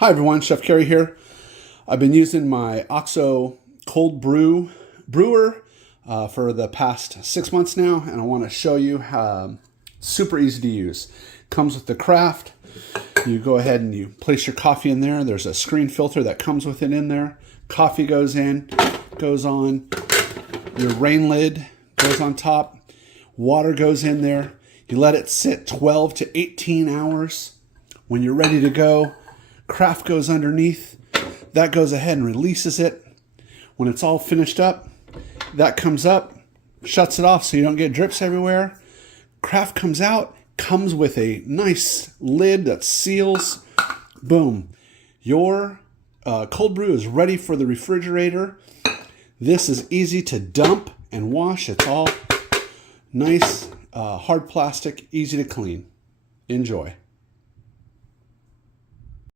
Hi everyone, Chef Kerry here. I've been using my OXO Cold Brew Brewer for the past 6 months now, and I want to show you how super easy to use. Comes with the craft. You go ahead and you place your coffee in there. There's a screen filter that comes with it in there. Coffee goes in, goes on. Your rain lid goes on top. Water goes in there. You let it sit 12 to 18 hours. When you're ready to go, craft goes underneath. That goes ahead and releases it. When it's all finished up, that comes up, shuts it off so you don't get drips everywhere. Craft comes out, comes with a nice lid that seals. Boom. Your cold brew is ready for the refrigerator. This is easy to dump and wash. It's all nice, hard plastic, easy to clean. Enjoy.